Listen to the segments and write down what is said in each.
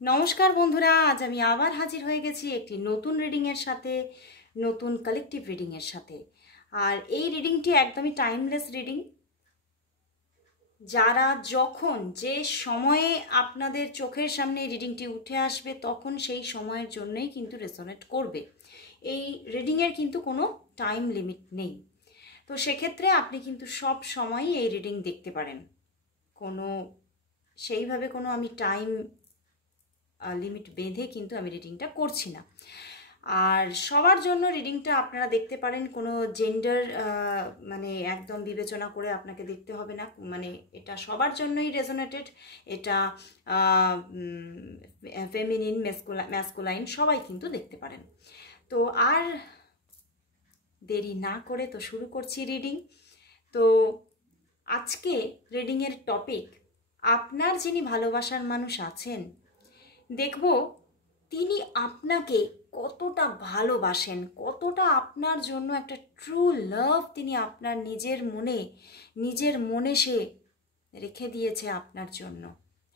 নমস্কার বন্ধুরা, আজ আমি আবার হাজির হয়ে গেছি একটি নতুন রিডিংয়ের সাথে, নতুন কালেকটিভ রিডিংয়ের সাথে। আর এই রিডিংটি একদমই টাইমলেস রিডিং। যারা যখন যে সময়ে আপনাদের চোখের সামনে রিডিংটি উঠে আসবে তখন সেই সময়ের জন্যই কিন্তু রেজোনেট করবে। এই রিডিংয়ের কিন্তু কোনো টাইম লিমিট নেই। তো সেক্ষেত্রে আপনি কিন্তু সব সময়ই এই রিডিং দেখতে পারেন। সেইভাবে কোনো আমি টাইম লিমিট বেঁধে কিন্তু আমি রিডিংটা করছি না। আর সবার জন্য রিডিংটা আপনারা দেখতে পারেন, কোনো জেন্ডার একদম বিবেচনা করে আপনাকে দেখতে হবে না। এটা সবার জন্যই রেজোনেটেড। এটা ফেমিনিন, ম্যাসকুলাইন সবাই কিন্তু দেখতে পারেন। তো আর দেরি না করে তো শুরু করছি রিডিং। তো আজকে রিডিংয়ের টপিক, আপনার যিনি ভালোবাসার মানুষ আছেন, দেখব তিনি আপনাকে কতটা ভালোবাসেন, কতটা আপনার জন্য একটা ট্রু লাভ তিনি আপনার নিজের মনে সে রেখে দিয়েছে আপনার জন্য।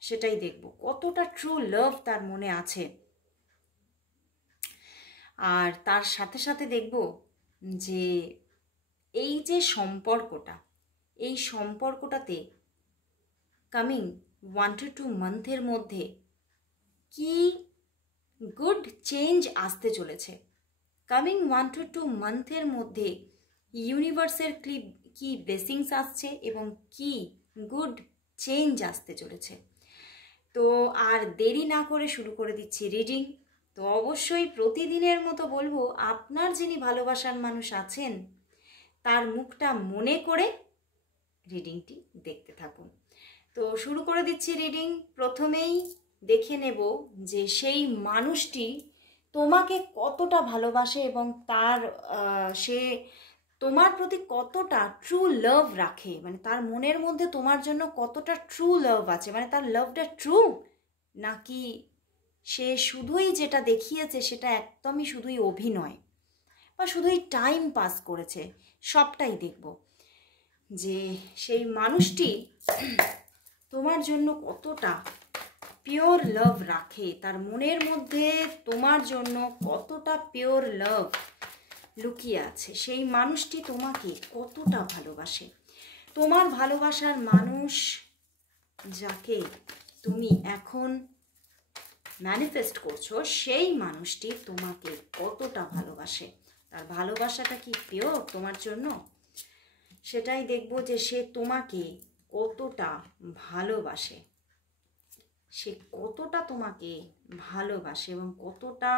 সেটাই দেখব, কতটা ট্রু লাভ তার মনে আছে। আর তার সাথে সাথে দেখব যে এই যে এই সম্পর্কটাতে কামিং 1 to 2 মান্থের মধ্যে কি গুড চেঞ্জ আসতে চলেছে। কামিং 1 to 2 মান্থের মধ্যে ইউনিভার্সের কি ব্লেসিংস আসছে এবং কি গুড চেঞ্জ আসতে চলেছে। তো আর দেরি না করে শুরু করে দিচ্ছি রিডিং। তো অবশ্যই প্রতিদিনের মতো বলবো, আপনার যিনি ভালোবাসার মানুষ আছেন তার মুখটা মনে করে রিডিংটি দেখতে থাকুন। তো শুরু করে দিচ্ছি রিডিং। প্রথমেই দেখে নেব যে সেই মানুষটি তোমাকে কতটা ভালোবাসে এবং সে তোমার প্রতি কতটা ট্রু লাভ রাখে। তার মনের মধ্যে তোমার জন্য কতটা ট্রু লাভ আছে, তার লাভটা ট্রু নাকি সে শুধুই যেটা দেখিয়েছে সেটা একদমই শুধুই অভিনয় বা শুধুই টাইম পাস করেছে। সবটাই দেখব যে সেই মানুষটি তোমার জন্য কতটা পিওর লাভ রাখে, তার মনের মধ্যে তোমার জন্য কতটা পিওর লাভ লুকিয়ে আছে, সেই মানুষটি তোমাকে কতটা ভালোবাসে। তোমার ভালোবাসার মানুষ যাকে তুমি এখন ম্যানিফেস্ট করছো, সেই মানুষটি তোমাকে কতটা ভালোবাসে, তার ভালোবাসাটা কি পিওর তোমার জন্য, সেটাই দেখব যে সে তোমাকে কতটা ভালোবাসে, সে কতটা তোমাকে ভালোবাসে এবং কতটা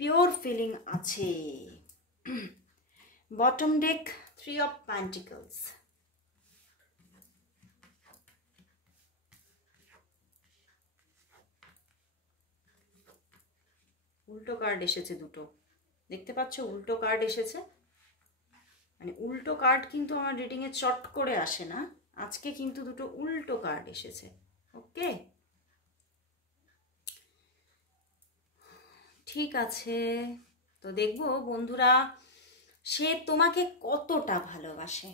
পিওর ফিলিং আছে। বটম ডেক 3 of Pentacles, উল্টো কার্ড এসেছে দুটো, দেখতে পাচ্ছ? উল্টো কার্ড এসেছে। উল্টো কার্ড কিন্তু আমার রিডিংয়ে চট করে আসে না, আজকে কিন্তু দুটো উল্টো কার্ড এসেছে। ওকে, ঠিক আছে। তো দেখবো বন্ধুরা, সে তোমাকে কতটা ভালোবাসে।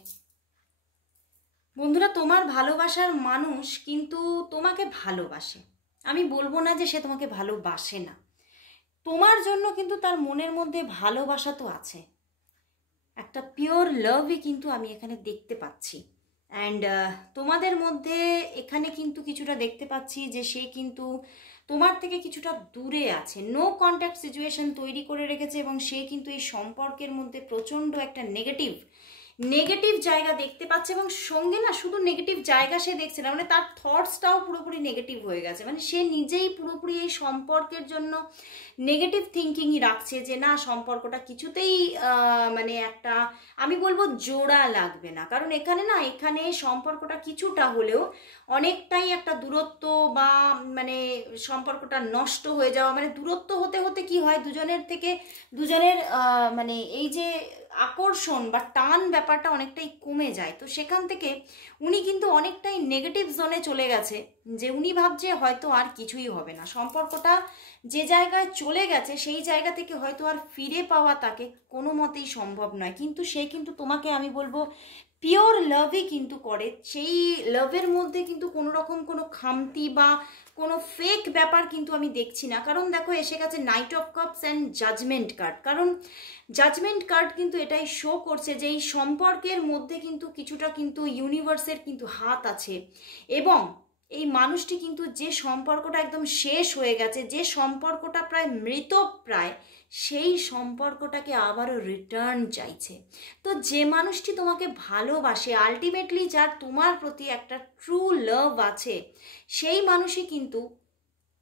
বন্ধুরা, তোমার ভালোবাসার মানুষ কিন্তু তোমাকে ভালোবাসে। আমি বলবো না যে সে তোমাকে ভালোবাসে না, তোমার জন্য কিন্তু তার মনের মধ্যে ভালোবাসা তো আছে, একটা পিওর লাভই কিন্তু আমি এখানে দেখতে পাচ্ছি। অ্যান্ড তোমাদের মধ্যে এখানে কিন্তু কিছুটা দেখতে পাচ্ছি যে সে কিন্তু তোমার থেকে কিছুটা দূরে আছে, নো কন্ট্যাক্ট সিচুয়েশন তৈরি করে রেখেছে এবং সে কিন্তু এই সম্পর্কের মধ্যে প্রচণ্ড একটা নেগেটিভ জায়গা দেখতে পাচ্ছে এবং সঙ্গে না শুধু নেগেটিভ জায়গা সে দেখছে না, তার থটসটাও পুরোপুরি নেগেটিভ হয়ে গেছে। সে নিজেই পুরোপুরি এই সম্পর্কের জন্য নেগেটিভ থিঙ্কিংই রাখছে যে না, সম্পর্কটা কিছুতেই একটা আমি বলবো জোড়া লাগবে না। কারণ এখানে সম্পর্কটা কিছুটা হলেও অনেকটাই একটা দূরত্ব বা সম্পর্কটা নষ্ট হয়ে যাওয়া, দূরত্ব হতে হতে কি হয়, দুজনের এই যে আকর্ষণ বা টান ব্যাপারটা অনেকটাই কমে যায়। তো সেখান থেকে উনি কিন্তু অনেকটাই নেগেটিভ জোনে চলে গেছে, যে উনি ভাবছে হয়তো আর কিছুই হবে না, সম্পর্কটা যে জায়গায় চলে গেছে সেই জায়গা থেকে হয়তো আর ফিরে পাওয়া তাকে কোনো মতেই সম্ভব নয়। কিন্তু সে কিন্তু তোমাকে আমি বলবো পিওর লাভই কিন্তু করে, সেই লাভের মধ্যে কিন্তু কোনো রকম কোনো খামতি বা কোনো ফেক ব্যাপার কিন্তু আমি দেখছি না। কারণ দেখো এসে গেছে knight of cups and judgement card. কারণ জাজমেন্ট কার্ড কিন্তু এটাই শো করছে যে এই সম্পর্কের মধ্যে কিন্তু কিছুটা কিন্তু ইউনিভার্সের কিন্তু হাত আছে, এবং এই মানুষটি কিন্তু যে সম্পর্কটা একদম শেষ হয়ে গেছে, যে সম্পর্কটা প্রায় মৃতপ্রায়, সেই সম্পর্কটাকে আবারও রিটার্ন চাইছে। তো যে মানুষটি তোমাকে ভালোবাসে, আলটিমেটলি যার তোমার প্রতি একটা ট্রু লাভ আছে, সেই মানুষই কিন্তু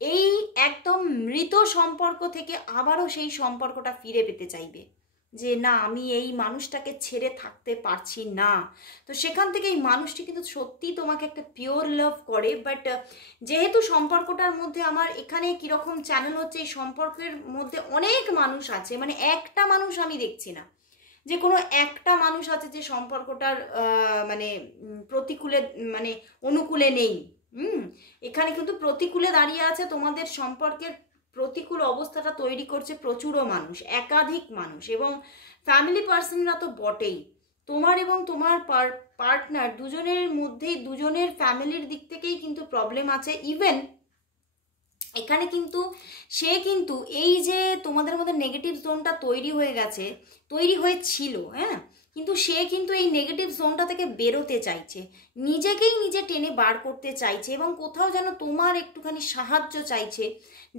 এই একদম মৃত সম্পর্ক থেকে আবারও সেই সম্পর্কটা ফিরে পেতে চাইবে, যে না আমি এই মানুষটাকে ছেড়ে থাকতে পারছি না। তো সেখান থেকে এই মানুষটি কিন্তু সত্যি তোমাকে একটা পিওর লাভ করে। বাট যেহেতু সম্পর্কটার মধ্যে আমার এখানে কীরকম চ্যানেল হচ্ছে, এই সম্পর্কের মধ্যে অনেক মানুষ আছে, মানে একটা মানুষ আমি দেখছি না যে কোনো একটা মানুষ আছে যে সম্পর্কটার মানে প্রতিকূলে মানে অনুকূলে নেই। এখানে কিন্তু প্রতিকূলে দাঁড়িয়ে আছে, তোমাদের সম্পর্কের প্রতিকূল অবস্থাটা তৈরি করছে প্রচুরও মানুষ, একাধিক মানুষ, এবং ফ্যামিলি পার্সনরা তো বটেই। তোমার এবং তোমার পার্টনার দুজনের মধ্যেই দুজনের ফ্যামিলির দিক থেকেই কিন্তু প্রবলেম আছে। ইভেন এখানে কিন্তু সে কিন্তু এই যে তোমাদের মধ্যে নেগেটিভ জোনটা তৈরি হয়ে গেছে, তৈরি হয়েছিল, হ্যাঁ, কিন্তু সে কিন্তু এই নেগেটিভ জোনটা থেকে বেরোতে চাইছে, নিজেকেই নিজে টেনে বার করতে চাইছে, এবং কোথাও যেন তোমার একটুখানি সাহায্য চাইছে,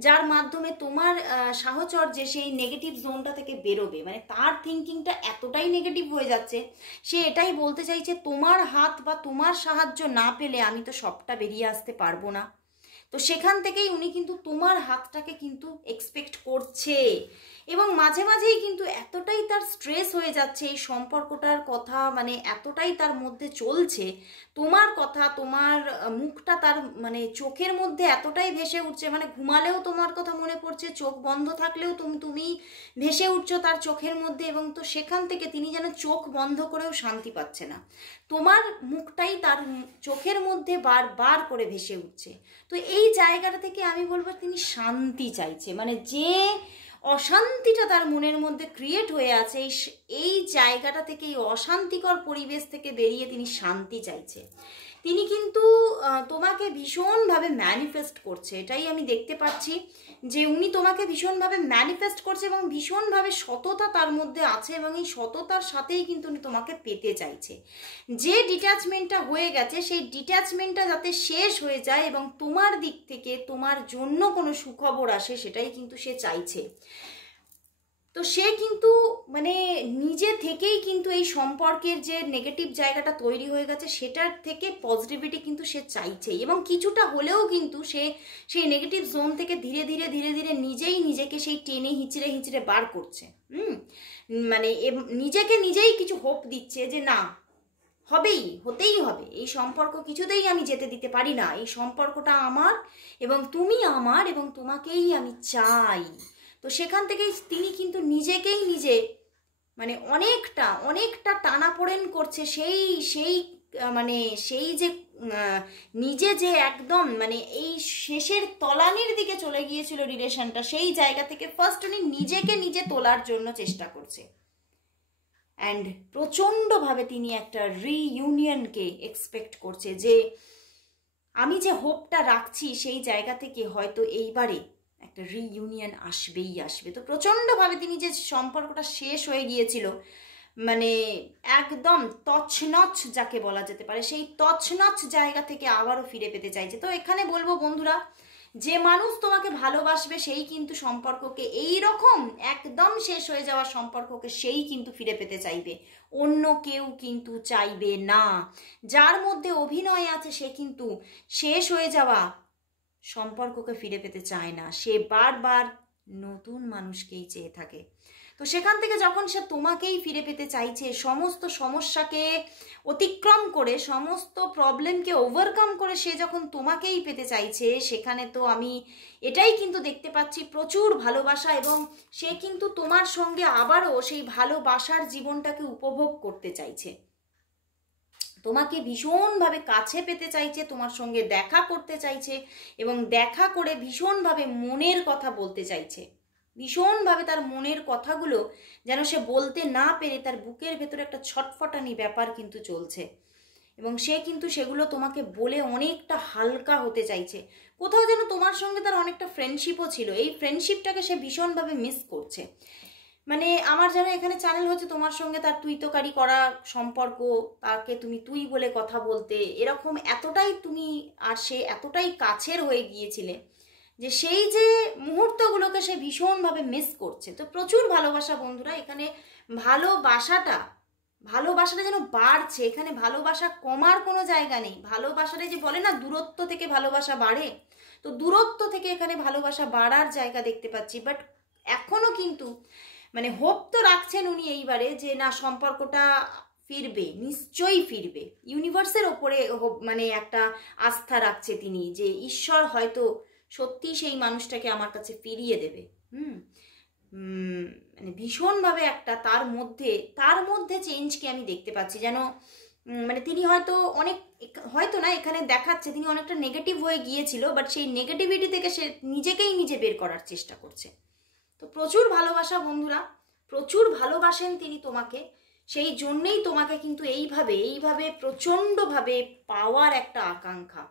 যার মাধ্যমে তোমার সাহচর্যে সেই নেগেটিভ জোনটা থেকে বেরোবে। মানে তার থিঙ্কিংটা এতটাই নেগেটিভ হয়ে যাচ্ছে, সে এটাই বলতে চাইছে তোমার হাত বা তোমার সাহায্য না পেলে আমি তো সবটা বেরিয়ে আসতে পারবো না। তো সেখান থেকেই উনি কিন্তু তোমার হাতটাকে কিন্তু এক্সপেক্ট করছে, এবং মাঝে মাঝেই কিন্তু এতটাই তার স্ট্রেস হয়ে যাচ্ছে এই সম্পর্কটার কথা, মানে এতটাই তার মধ্যে চলছে, তোমার কথা, তোমার মুখটা তার মানে চোখের মধ্যে এতটাই ভেসে উঠছে, মানে ঘুমালেও তোমার কথা মনে পড়ছে, চোখ বন্ধ থাকলেও তুমি ভেসে উঠছো তার চোখের মধ্যে, এবং তো সেখান থেকে তিনি যেন চোখ বন্ধ করেও শান্তি পাচ্ছে না, তোমার মুখটাই তার চোখের মধ্যে বারবার করে ভেসে উঠছে। তো এই জায়গাটা থেকে আমি বলবো তিনি শান্তি চাইছে, মানে যে অশান্তিটা তার মনের মধ্যে ক্রিয়েট হয়ে আছে, এই জায়গাটা থেকে, এই অশান্তিকর পরিবেশ থেকে বেরিয়ে তিনি শান্তি চাইছে। তিনি কিন্তু তোমাকে ভীষণভাবে ম্যানিফেস্ট করছে, এটাই আমি দেখতে পাচ্ছি যে উনি তোমাকে ভীষণভাবে ম্যানিফেস্ট করছে, এবং ভীষণভাবে সততা তার মধ্যে আছে, এবং এই সততার সাথেই কিন্তু উনি তোমাকে পেতে চাইছে। যে ডিট্যাচমেন্টটা হয়ে গেছে সেই ডিট্যাচমেন্টটা যাতে শেষ হয়ে যায় এবং তোমার দিক থেকে তোমার জন্য কোনো সুখবর আসে, সেটাই কিন্তু সে চাইছে। তো সে কিন্তু মানে নিজে থেকেই কিন্তু এই সম্পর্কের যে নেগেটিভ জায়গাটা তৈরি হয়ে গেছে সেটার থেকে পজিটিভিটি কিন্তু সে চাইছেই, এবং কিছুটা হলেও কিন্তু সে সেই নেগেটিভ জোন থেকে ধীরে ধীরে ধীরে ধীরে নিজেই নিজেকে সেই টেনে হিঁচড়ে হিঁচড়ে বার করছে। মানে নিজেকে নিজেই কিছু হোপ দিচ্ছে যে না, হতেই হবে, এই সম্পর্ক কিছুতেই আমি যেতে দিতে পারি না, এই সম্পর্কটা আমার এবং তুমি আমার, এবং তোমাকেই আমি চাই। তো সেখান থেকেই তিনি কিন্তু নিজেকেই নিজে মানে অনেকটা টানাপোড়েন করছে, সেই মানে সেই যে নিজে যে একদম মানে এই শেষের তলানির দিকে চলে গিয়েছিল রিলেশনটা, সেই জায়গা থেকে ফার্স্ট উনি নিজেকে নিজে তোলার জন্য চেষ্টা করছে, অ্যান্ড প্রচণ্ডভাবে তিনি একটা রিইউনিয়নকে এক্সপেক্ট করছে, যে আমি যে হোপটা রাখছি সেই জায়গা থেকে হয়তো এইবারে একটা রিইউনিয়ন আসবে। তো প্রচণ্ডভাবে তিনি যে সম্পর্কটা শেষ হয়ে গিয়েছিল, মানে একদম তছনছ যাকে বলা যেতে পারে, সেই তছনছ জায়গা থেকে আবারও ফিরে পেতে চাইছে। তো এখানে বলবো বন্ধুরা, যে মানুষ তোমাকে ভালোবাসবে সেই কিন্তু সম্পর্ককে এই রকম একদম শেষ হয়ে যাওয়া সম্পর্ককে সেই কিন্তু ফিরে পেতে চাইবে, অন্য কেউ কিন্তু চাইবে না। যার মধ্যে অভিনয় আছে সে কিন্তু শেষ হয়ে যাওয়া সম্পর্ককে ফিরে পেতে চায় না, সে বারবার নতুন মানুষকেই চেয়ে থাকে। তো সেখান থেকে যখন সে তোমাকেই ফিরে পেতে চাইছে, সমস্ত সমস্যাকে অতিক্রম করে, সমস্ত প্রবলেমকে ওভারকাম করে সে যখন তোমাকেই পেতে চাইছে, সেখানে তো আমি এটাই কিন্তু দেখতে পাচ্ছি প্রচুর ভালোবাসা, এবং সে কিন্তু তোমার সঙ্গে আবারও সেই ভালোবাসার জীবনটাকে উপভোগ করতে চাইছে, তোমাকে ভীষণভাবে কাছে পেতে চাইছে, তোমার সঙ্গে দেখা করতে চাইছে, এবং দেখা করে ভীষণভাবে মনের কথা বলতে চাইছে, ভীষণভাবে তার মনের কথাগুলো যেন সে বলতে না পেরে তার বুকের ভেতরে একটা ছটফটানি ব্যাপার কিন্তু চলছে। এবং সে কিন্তু সেগুলো তোমাকে বলে অনেকটা হালকা হতে চাইছে। কোথাও যেন তোমার সঙ্গে তার অনেকটা ফ্রেন্ডশিপও ছিল, এই ফ্রেন্ডশিপটাকে সে ভীষণভাবে মিস করছে। মানে আমার যেন এখানে চ্যানেল হচ্ছে তোমার সঙ্গে তার তুই তোকারি করা সম্পর্ক, তাকে তুমি তুই বলে কথা বলতে, এরকম এতটাই তুমি আর সে এতটাই কাছের হয়ে গিয়েছিলে যে সেই যে মুহূর্তগুলোকে সে ভীষণভাবে মিস করছে। তো প্রচুর ভালোবাসা বন্ধুরা, এখানে ভালোবাসাটা যেন বাড়ছে, এখানে ভালোবাসা কমার কোনো জায়গা নেই। ভালোবাসাটা যে বলে না দূরত্ব থেকে ভালোবাসা বাড়ে, তো দূরত্ব থেকে এখানে ভালোবাসা বাড়ার জায়গা দেখতে পাচ্ছি। বাট এখনো কিন্তু মানে হোপ তো রাখছেন উনি এইবারে যে না সম্পর্কটা ফিরবে, নিশ্চয়ই ফিরবে। ইউনিভার্সের ওপরে মানে একটা আস্থা রাখছে তিনি যে ঈশ্বর হয়তো সত্যি সেই মানুষটাকে আমার কাছে ফিরিয়ে দেবে। মানে ভীষণভাবে একটা তার মধ্যে চেঞ্জকে আমি দেখতে পাচ্ছি, যেন মানে তিনি হয়তো না এখানে দেখাচ্ছে তিনি অনেকটা নেগেটিভ হয়ে গিয়েছিল, বাট সেই নেগেটিভিটি থেকে সে নিজে বের করার চেষ্টা করছে। তো প্রচুর ভালোবাসা বন্ধুরা, প্রচুর ভালোবাসেন তিনি তোমাকে, সেই জন্যেই তোমাকে কিন্তু এইভাবে প্রচণ্ডভাবে পাওয়ার একটা আকাঙ্ক্ষা।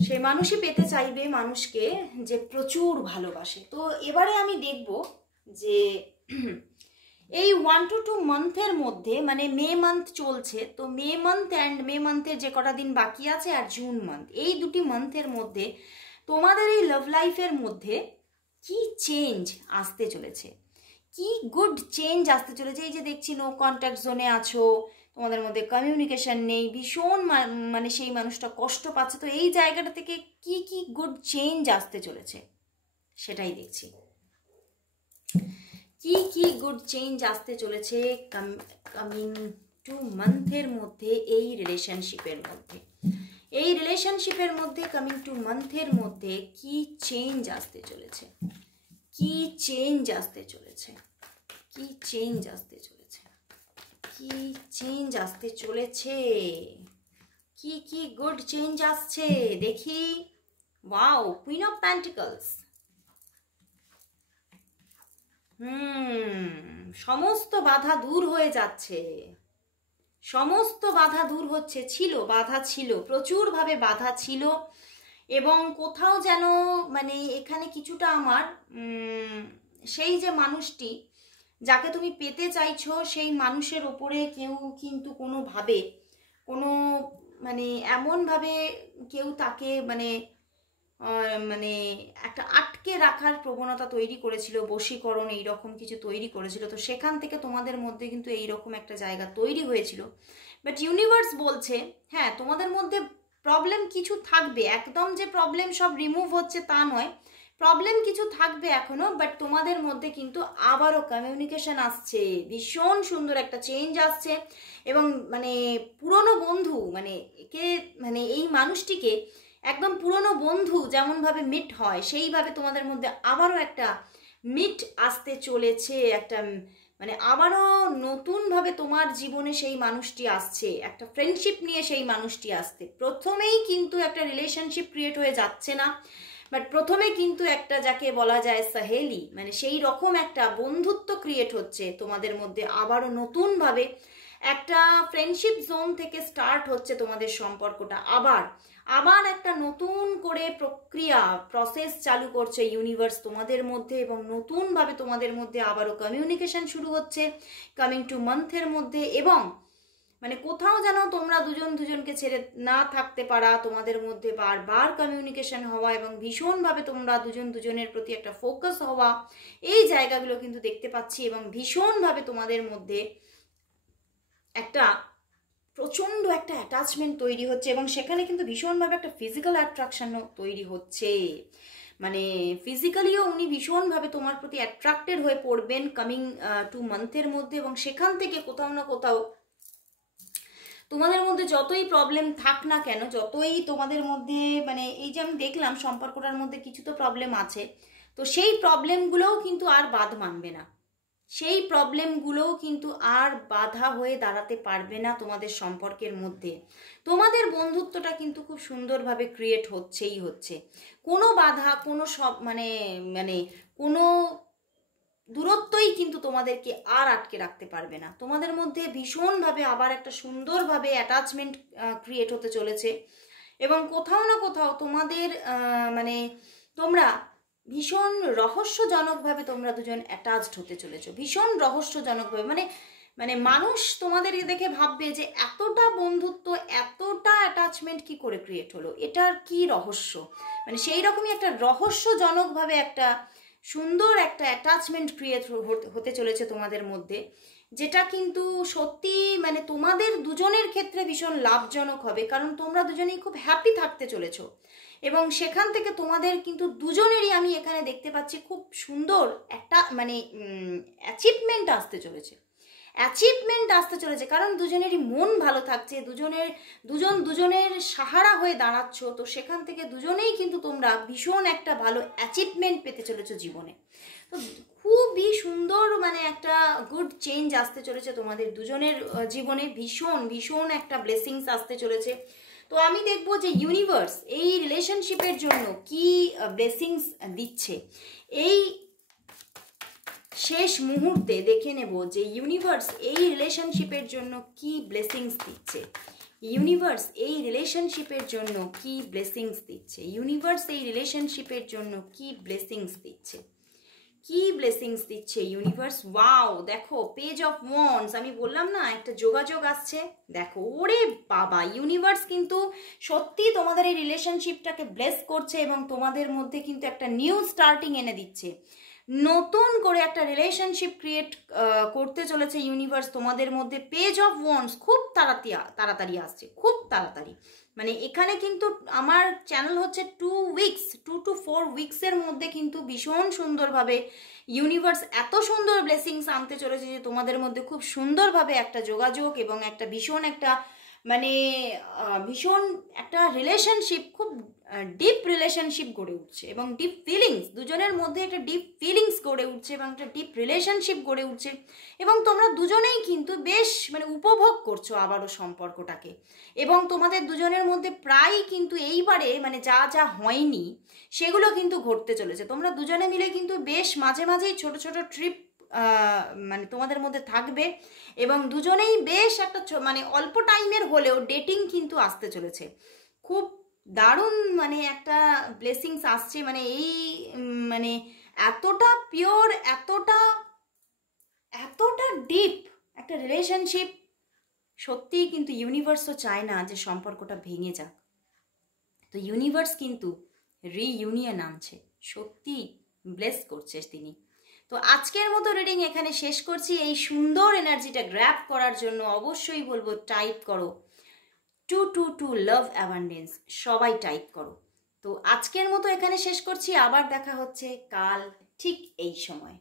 সে মানুষই পেতে চাইবে মানুষকে যে প্রচুর ভালোবাসে। তো এবারে আমি দেখব যে এই 1 to 2 মান্থের মধ্যে, মানে মে মান্থ চলছে, তো মে মান্থের যে কটা দিন বাকি আছে আর জুন মান্থ, এই দুটি মান্থের মধ্যে তোমাদের এই লাভ লাইফের মধ্যে কি চেঞ্জ আসতে চলেছে, কি গুড চেঞ্জ আসতে চলেছে। এই যে দেখছি নো কন্ট্যাক্ট জোনে আছো, তোমাদের মধ্যে কমিউনিকেশন নেই, ভীষণ মানে সেই মানুষটা কষ্ট পাচ্ছে, তো এই জায়গাটা থেকে কি কি গুড চেঞ্জ আসতে চলেছে সেটাই দেখছি। কি কি গুড চেঞ্জ আসতে চলেছে কামিং 2 মান্থের মধ্যে এই রিলেশনশিপের মধ্যে কামিং 2 মান্থের মধ্যে কি চেঞ্জ আসতে চলেছে, কি চেঞ্জ আসতে চলেছে, কি চেঞ্জ আসতে চলেছে, কি চেঞ্জ আসতে চলেছে, কি কি গুড চেঞ্জ আসছে দেখি। Wow, queen of pentacles. সমস্ত বাধা দূর হয়ে যাচ্ছে, সমস্ত বাধা দূর হচ্ছে। বাধা ছিল, প্রচুরভাবে বাধা ছিল, এবং কোথাও যেন মানে এখানে কিছুটা আমার সেই যে মানুষটি যাকে তুমি পেতে চাইছো সেই মানুষের ওপরে কেউ কিন্তু কোনোভাবে মানে এমনভাবে কেউ তাকে মানে একটা আটকে রাখার প্রবণতা তৈরি করেছিল, বশীকরণ এইরকম কিছু তৈরি করেছিল। তো সেখান থেকে তোমাদের মধ্যে কিন্তু এইরকম একটা জায়গা তৈরি হয়েছিল। বাট ইউনিভার্স বলছে হ্যাঁ তোমাদের মধ্যে প্রবলেম কিছু থাকবে, একদম যে প্রবলেম সব রিমুভ হচ্ছে তা নয়, প্রবলেম কিছু থাকবে এখনো, বাট তোমাদের মধ্যে কিন্তু আবারও কমিউনিকেশন আসছে, ভীষণ সুন্দর একটা চেঞ্জ আসছে। এবং মানে পুরনো বন্ধু মানে এই মানুষটিকে একদম পুরনো বন্ধু যেমনভাবে মিট হয় সেইভাবে তোমাদের মধ্যে আবারও একটা মিট আসতে চলেছে, একটা মানে আবারও নতুনভাবে তোমার জীবনে সেই মানুষটি আসছে, একটা ফ্রেন্ডশিপ নিয়ে সেই মানুষটি আসছে। প্রথমেই কিন্তু একটা রিলেশনশিপ ক্রিয়েট হয়ে যাচ্ছে না, বাট প্রথমে কিন্তু একটা যাকে বলা যায় সাহেলি, মানে সেই রকম একটা বন্ধুত্ব ক্রিয়েট হচ্ছে তোমাদের মধ্যে। আবারও নতুনভাবে একটা ফ্রেন্ডশিপ জোন থেকে স্টার্ট হচ্ছে তোমাদের সম্পর্কটা, আবার একটা নতুন করে প্রসেস চালু করছে ইউনিভার্স তোমাদের মধ্যে, এবং নতুনভাবে তোমাদের মধ্যে আবারও কমিউনিকেশন শুরু হচ্ছে কামিং 2 মান্থের মধ্যে। এবং মানে কোথাও যেন তোমরা দুজনকে ছেড়ে না থাকতে পারা, তোমাদের মধ্যে বারবার কমিউনিকেশন হওয়া এবং ভীষণভাবে তোমরা দুজনের প্রতি একটা ফোকাস হওয়া, এই জায়গাগুলো কিন্তু দেখতে পাচ্ছি। এবং ভীষণভাবে তোমাদের মধ্যে একটা প্রচণ্ড একটা অ্যাটাচমেন্ট তৈরি হচ্ছে, এবং সেখানে কিন্তু ভীষণভাবে একটা ফিজিক্যাল অ্যাট্রাকশনও তৈরি হচ্ছে, মানে ফিজিক্যালিও উনি ভীষণভাবে তোমার প্রতি অ্যাট্রাক্টেড হয়ে পড়বেন কামিং 2 মান্থের মধ্যে। এবং সেখান থেকে কোথাও না কোথাও তোমাদের মধ্যে যতই প্রবলেম থাক না কেন, যতই তোমাদের মধ্যে মানে এই যে আমি দেখলাম সম্পর্কটার মধ্যে কিছু তো প্রবলেম আছে, তো সেই প্রবলেমগুলোও কিন্তু আর বাদ মানবে না, সেই প্রবলেমগুলোও কিন্তু আর বাধা হয়ে দাঁড়াতে পারবে না তোমাদের সম্পর্কের মধ্যে। তোমাদের বন্ধুত্বটা কিন্তু খুব সুন্দরভাবে ক্রিয়েট হচ্ছে। কোনো বাধা, কোনো কোনো দূরত্বই কিন্তু তোমাদেরকে আর আটকে রাখতে পারবে না। তোমাদের মধ্যে ভীষণভাবে আবার একটা সুন্দরভাবে অ্যাটাচমেন্ট ক্রিয়েট হতে চলেছে এবং কোথাও না কোথাও তোমাদের মানে তোমরা ভীষণ রহস্যজনকভাবে তোমরা দুজন অ্যাটাচড হতে চলেছো, ভীষণ রহস্যজনকভাবে। মানে মানে মানুষ তোমাদের দেখে ভাববে যে এতটা বন্ধুত্ব, এতটা অ্যাটাচমেন্ট কি করে ক্রিয়েট হলো, এটার কি রহস্য। মানে সেই রকমই একটা রহস্যজনকভাবে একটা সুন্দর একটা অ্যাটাচমেন্ট ক্রিয়েট হতে চলেছে তোমাদের মধ্যে, যেটা কিন্তু সত্যি মানে তোমাদের দুজনের ক্ষেত্রে ভীষণ লাভজনক হবে, কারণ তোমরা দুজনেই খুব হ্যাপি থাকতে চলেছো এবং সেখান থেকে তোমাদের কিন্তু দুজনেরই আমি এখানে দেখতে পাচ্ছি খুব সুন্দর একটা মানে অ্যাচিভমেন্ট আসতে চলেছে, কারণ দুজনেরই মন ভালো থাকছে, দুজনের সাহারা হয়ে দাঁড়াচ্ছ, তো সেখান থেকে দুজনেই কিন্তু তোমরা ভীষণ একটা ভালো অ্যাচিভমেন্ট পেতে চলেছো জীবনে। তো খুবই সুন্দর মানে একটা গুড চেঞ্জ আসতে চলেছে তোমাদের দুজনের জীবনে, ভীষণ একটা ব্লেসিংস আসতে চলেছে। তো আমি দেখবো যে ইউনিভার্স এই রিলেশনশিপের জন্য কি ব্লেসিংস দিচ্ছে, এই শেষ মুহূর্তে দেখে নেব যে ইউনিভার্স এই রিলেশনশিপের জন্য কি ব্লেসিংস দিচ্ছে, ইউনিভার্স এই রিলেশনশিপের জন্য কি ব্লেসিংস দিচ্ছে, ইউনিভার্স এই রিলেশনশিপের জন্য কি ব্লেসিংস দিচ্ছে, কি ব্লেসিংস দিচ্ছে ইউনিভার্স। ওয়াও, দেখো পেজ অফ ওয়ান্ডস, আমি বললাম না একটা যোগাযোগ আসছে, দেখো ওরে বাবা, ইউনিভার্স কিন্তু সত্যি তোমাদের এই রিলেশনশিপটাকে ব্লেস করছে এবং তোমাদের মধ্যে কিন্তু একটা নিউ স্টার্টিং এনে দিচ্ছে, নতুন করে একটা রিলেশনশিপ ক্রিয়েট করতে চলেছে ইউনিভার্স তোমাদের মধ্যে। পেজ অফ ওয়ান্ডস খুব তাড়াতাড়ি আসছে, খুব তাড়াতাড়ি। মানে এখানে কিন্তু আমার চ্যানেল হচ্ছে 2 to 4 উইক্সের মধ্যে কিন্তু ভীষণ সুন্দরভাবে ইউনিভার্স এত সুন্দর ব্লেসিংস আনতে চলেছে যে তোমাদের মধ্যে খুব সুন্দরভাবে একটা যোগাযোগ এবং একটা ভীষণ একটা মানে ভীষণ একটা রিলেশনশিপ, খুব ডিপ রিলেশনশিপ গড়ে উঠছে এবং ডিপ ফিলিংস, দুজনের মধ্যে একটা ডিপ ফিলিংস গড়ে উঠছে এবং একটা ডিপ রিলেশনশিপ গড়ে উঠছে এবং তোমরা দুজনেই কিন্তু বেশ মানে উপভোগ করছো আবারও সম্পর্কটাকে এবং তোমাদের দুজনের মধ্যে প্রায় কিন্তু এইবারে মানে যা যা হয়নি সেগুলো কিন্তু ঘটতে চলেছে। তোমরা দুজনে মিলে কিন্তু বেশ মাঝে মাঝেই ছোট ছোট ট্রিপ মানে তোমাদের মধ্যে থাকবে এবং দুজনেই বেশ একটা মানে অল্প টাইমের হলেও ডেটিং কিন্তু আসতে চলেছে। খুব দারুণ মানে একটা ব্লেসিংস আসছে, মানে এই মানে এতটা পিওর, এতটা ডিপ একটা রিলেশনশিপ, সত্যিই কিন্তু ইউনিভার্সও চায় না যে সম্পর্কটা ভেঙে যাক। তো ইউনিভার্স কিন্তু রিইউনিয়ন আনছে, সত্যি ব্লেস করছে তিনি। তো আজকের মতো রিডিং এখানে শেষ করছি। এই সুন্দর এনার্জিটা গ্র্যাব করার জন্য অবশ্যই বলবো টাইপ করো 222 লাভ অ্যাবান্ডেন্স, সবাই টাইপ করো। তো আজকের মতো এখানে শেষ করছি, আবার দেখা হচ্ছে কাল ঠিক এই সময়।